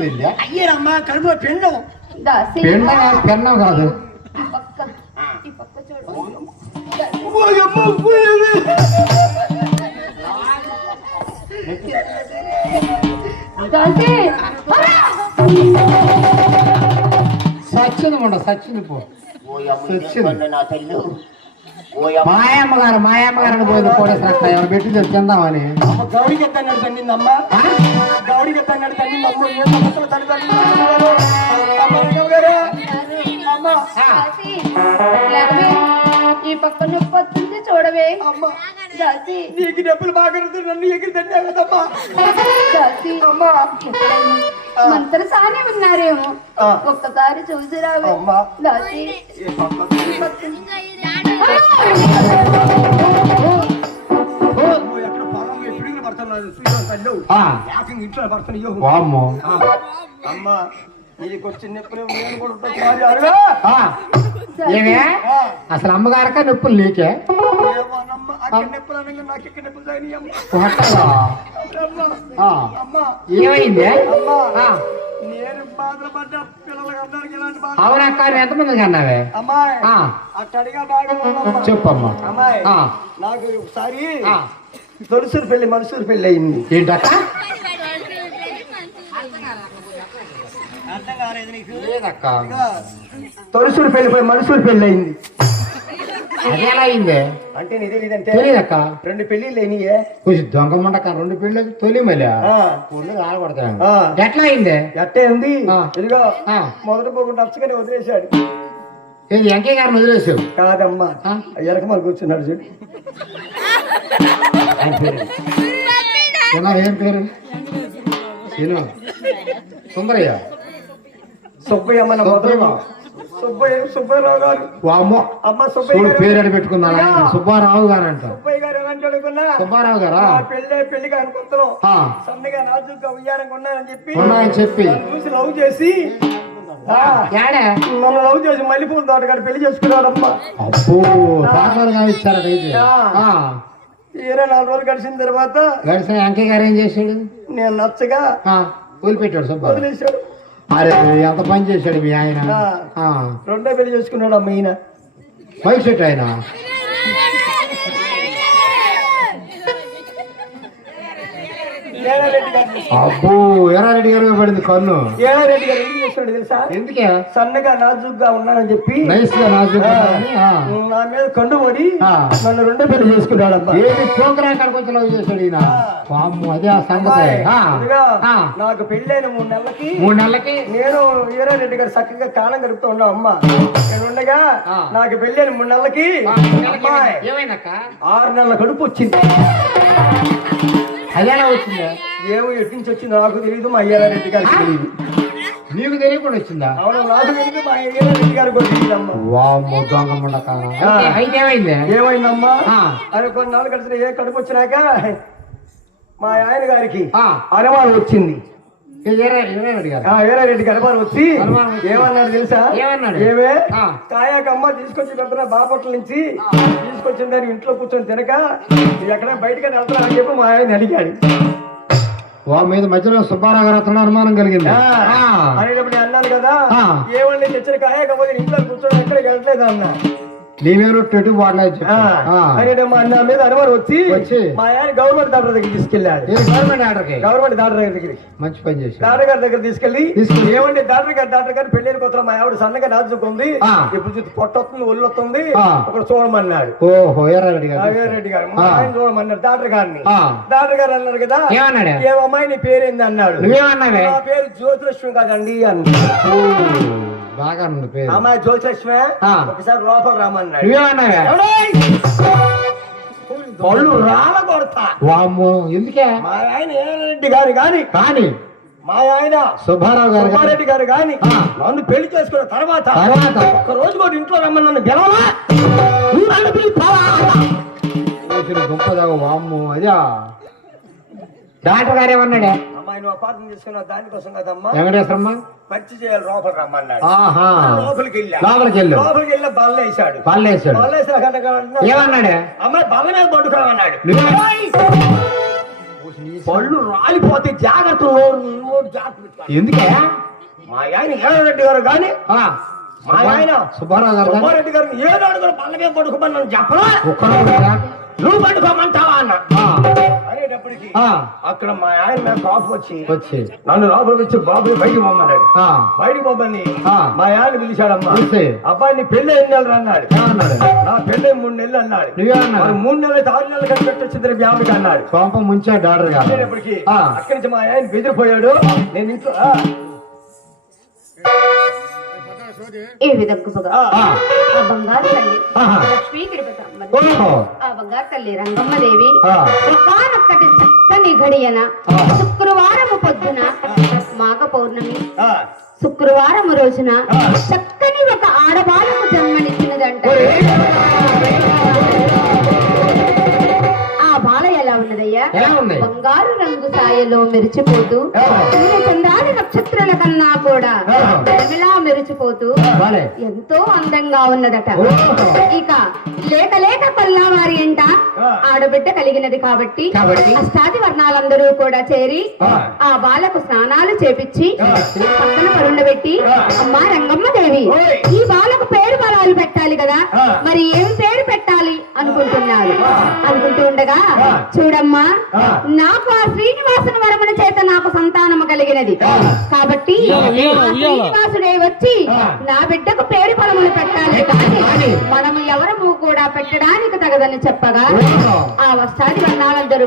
వెళ్ళా? అయ్యారమ్మా కడుపు పెండం దాసి పెండ కాదు, పెన్నం కాదు ఈ పక్క ఈ పక్క చూడు దాసి సచ్చింది ఉండ సచ్చింది పో సచ్చింది నా తల్లు మాయమ్మ గారు మాయమ్మ గారు పోయింది కోడేశ్వర ఎవరు పెట్టి తెచ్చి తిందామని గౌడికి ఎత్తన్నాడు? గౌడికి ఏ సమస్యలు ఈ పక్క నొప్పి వస్తుంది చూడవే. నీకు డబ్బులు బాగా నన్ను ఎగిరి దాసి అమ్మా. ఉన్నారేమో. ఒక్కసారి చూసి రావే. ఇంట్లో పడుతున్నాయో అమ్మా నీకు నొప్పులు నేను కూడా అసలు అమ్మగారక నొప్పులు నీకే ఏమైంది? బాధపడ్డ పిల్లలకి అందరికి ఇలాంటి బాధ అవునక్క నువ్వు ఎంతమంది అన్నావే అమ్మాయి. అట్టడిగా బాగా. చెప్పమ్మా అమ్మాయి. నాకు ఒకసారి. తొలుసూరు పెళ్ళి మనసూరు పెళ్ళి అయింది ఏంటక్క అర్థం కాలేదు నీకు లేదక్క తొలుసూరు పెళ్ళి పోయి మనసూరు పెళ్ళి అయింది అది ఎలా అయింది అంటే నీ తెలియదంటే తెలియదక్క రెండు పెళ్ళిళ్ళు అయినాయే కొంచెం దొంగ ముండక రెండు పెళ్ళి తొలి మళ్ళీ? ఆ. ఒళ్ళు రాలబడతాను ఆ. ఎట్లా అయింది? ఎట్టే ఉంది. ఇదిగో. మొదటి పోకుండా నచ్చగానే వదిలేశాడు. ఏది వెంకయ్య గారిని వదిలేసావు? కాదమ్మా. ఆ? ఎలకమని కూర్చున్నాడు చూడు. ఏం పేరు? సుందరయ్య? సుబ్బయ్య మన మొదలు సుబ్బయ్య. గారు. వామ్మో అమ్మ సుబ్బయ్య పేరు అని పెట్టుకుందా ఆయన సుబ్బారావు గారు అంట. సుబ్బయ్య గారు అనుకున్నా సుబ్బారావు గారా? పెళ్ళే పెళ్ళిగా అనుకుంటున్నాం ఆ, సన్నగా నాజుగా ఉయ్యారంగా ఉన్నాయని చెప్పి ఉన్నాయని చెప్పి. చూసి లవ్ చేసి నన్ను లవ్ చేసి మల్లెపూల తోటగాడు పెళ్ళి చేసుకున్నాడమ్మా. అబ్బో ఇది ఇరవై నాలుగు రోజులు గడిచిన తర్వాత గడిచిన వెంకయ్య గారు ఏం చేశాడు? నేను నచ్చగా ఆ, వదిలిపెట్టాడు సుబ్బారావు. వదిలేశాడు. అరే ఎంత పని చేశాడు మీ ఆయన? రెండో పెళ్ళి చేసుకున్నాడు అమ్మ ఈయన. మైక్ సెట్ ఆయన? అబ్బో ఎర్రారెడ్డి గారు పడింది కన్ను. ఏడారెడ్డి గారు ఎందుకు చేస్తున్నాడు తెలుసా? ఎందుకే? సన్నగా నాజుగ్గా ఉన్నానని చెప్పి నైస్గా నాజుగ్గా. నా మీద కండు పడి. నన్ను రెండో పెళ్ళి చేసుకున్నాడమ్మా ఏది వచ్చి లవ్ చేశాడు ఈయన? అదే ఆ సంగతి. నాకు పెళ్ళైన మూడు నెలలకి మూడు నెలలకి? నేను వీరారెడ్డి గారు చక్కగా కాలం గడుపుతూ ఉన్నా అమ్మ. నేను ఉండగా. నాకు పెళ్ళైన మూడు నెలలకి ఆరు నెలల కడుపు వచ్చింది. అదేలా వచ్చిందా? ఏమో ఎటు నుంచి వచ్చింది నాకు తెలియదు మా అయ్యారెడ్డి గారికి తెలియదు నీకు తెలియకుండా వచ్చిందా? అవును నాకు తెలియదు మా అయ్యారెడ్డి గారికి కూడా తెలియదమ్మా వామ్మో దొంగ ముండక ఆ. అయితే ఏమైంది? ఏమైందమ్మా? ఆ. అని కొన్ని నాలుగు గడిచిన ఏ కడుపు వచ్చినాక మా ఆయన గారికి ఆ. అనుమానం వచ్చింది. వీరారెడ్డి అనుమానం వచ్చి. ఏమన్నాడు తెలుసా ఏమన్నాడు? ఏమే ఆ. కాయాకమ్మ తీసుకొచ్చి పెడుతున్నా బాపట్ల నుంచి తీసుకొచ్చిన దాన్ని ఇంట్లో కూర్చొని తినక ఎక్కడ బయటకు వెళ్తున్నా అని చెప్పి మా ఆయన అడిగాడు వా మీద మధ్యలో సుబ్బారావు గారు అతను అనుమానం కలిగింది. అనేటప్పుడు నేను అన్నాను కదా. ఏమన్నా తెచ్చిన కాయకపోతే ఇంట్లో కూర్చొని ఎక్కడికి వెళ్ళట్లేదు అన్న నీవేరు టెటు వాడలేదు చెప్పు. ఆ. అనేట మా అన్న మీద అనుమానం వచ్చి వచ్చి. మా ఆయన గవర్నమెంట్ డాక్టర్ దగ్గరికి తీసుకెళ్ళాడు గవర్నమెంట్ ఆర్డర్కి గవర్నమెంట్ డాక్టర్ దగ్గరికి మంచి పని చేశాడు డాక్టర్ గారి దగ్గర తీసుకెళ్ళి. ఏమండి డాక్టర్ గారు డాక్టర్ గారు పెళ్ళి కొత్త మా ఆవిడ సన్నగా నాజుకుంది ఆ. ఇప్పుడు చూస్తే పొట్ట వస్తుంది ఒళ్ళు వస్తుంది. ఒకటి చూడమన్నాడు ఓహో ఎర్రారెడ్డి గారు రెడ్డి గారు మా. ఆయన చూడమన్నాడు డాక్టర్ గారిని. డాక్టర్ గారు అన్నారు కదా ఏమన్నాడు? ఏమమ్మాయి నీ పేరేంది అన్నాడు నా పేరు జ్యోతిలక్ష్మి కాదండి అన్న ఓ, బాగా ఉంది పేరు అమ్మాయి ఆ. ఒకసారి లోపల రామన్నాడు? పళ్ళు రాల కొడతా వామ్మో ఎందుకే? మా ఆయన రెడ్డి గారు గాని కానీ. మా ఆయన సుబ్బారావు గారు సుబ్బారెడ్డి గారు గాని ఆ. నన్ను పెళ్ళి చేసుకున్న తర్వాత తర్వాత. ఒక రోజు కూడా ఇంట్లో రమ్మని నన్ను గెలవలా నన్ను పిలుస్తావా? వామ్మో అదే డాక్టర్ గారు ఏమన్నాడే? నువ్వు అపార్థం చేసుకున్న దానికోసం కదమ్మా. వెంకటేశ్వరమ్మ? పచ్చి చేయాలి లోపల రమ్మన్నాడు. లోపలికి వెళ్ళా. లోపలికి లోపలికి వెళ్ళి బల్ల వేసాడు పళ్ళు వేసాడు బల్ల ఏమన్నాడే? అమ్మాయి బల్ల మీద పడుకోమన్నాడు పళ్ళు రాలిపోతే జాగ్రత్త. ఎందుకే? మా ఆయన ఏడారెడ్డి గారు కానీ మా ఆయన సుబ్బారావు గారు సుబ్బారెడ్డి గారిని ఏడాడు కూడా పళ్ళ మీద పడుకోమని నన్ను చెప్పరా నువ్వు పడుకోమంటావా అన్న. ఆ, అక్కడ మా ఆయన కాపు వచ్చి వచ్చి. నన్ను వచ్చి బాబు బయటికి పోమన్నాడు ఆ, బయటికి పోమని ఆ. మా ఆయన పిలిచాడమ్మా. పిలిచి. అబ్బాయి నీ పెళ్ళి ఎన్ని నెలలు అన్నాడు. నా పెళ్ళి మూడు నెలలు అన్నాడు. మూడు నెలలు అయితే ఆరు నెలలు కట్టి పెట్టొచ్చింది బ్యామికి అన్నాడు. కోపం ముంచే డాక్టర్ అనేటప్పటికి ఆ. అక్కడి నుంచి మా ఆయన బెదిరిపోయాడు. నేను ఇంట్లో ఏ విధంగా ఆ, ఆ, ఆ బంగారు తల్లి. లక్ష్మీ తిరుపతమ్మ బంగారు తల్లి రంగమ్మదేవి. ఒకానొక్కటి చక్కని గడియన. శుక్రవారము పొద్దున మాఘ పౌర్ణమి. ఆ. శుక్రవారం రోజున. చక్కని ఒక ఆడబాలకు జన్మనిచ్చినదంట. బంగారు రంగు సాయలో మెరిచిపోతూ చంద్రాది నక్షత్రాల కన్నా కూడా. వెలమెలా మెరిచిపోతూ ఎంతో అందంగా ఉన్నదట. ఇక లేక లేక కొల్లావారి అంట ఆ. ఆడబిడ్డ కలిగినది కాబట్టి? అష్టాది వర్ణాలందరూ కూడా చేరి ఆ. బాలకు స్నానాలు చేపించి. పక్కన పరుండబెట్టి. అమ్మా రంగమ్మ దేవి. ఈ బాలకు పేరు బలాలు పెట్టాలి కదా. మరి ఏం పేరు పెట్టాలి అనుకుంటున్నారు. అనుకుంటూ ఉండగా. చూడమ్మా. నాకు ఆ శ్రీనివాసుని వరమున చేత నాకు సంతానము కలిగినది ఆ. కాబట్టి శ్రీనివాసుడే వచ్చి. నా బిడ్డకు పేరు పొలములు పెట్టాలి కానీ మనము ఎవరము కూడా పెట్టడానికి తగదని చెప్పగా. ఆ వస్తాది వర్ణాలందరూ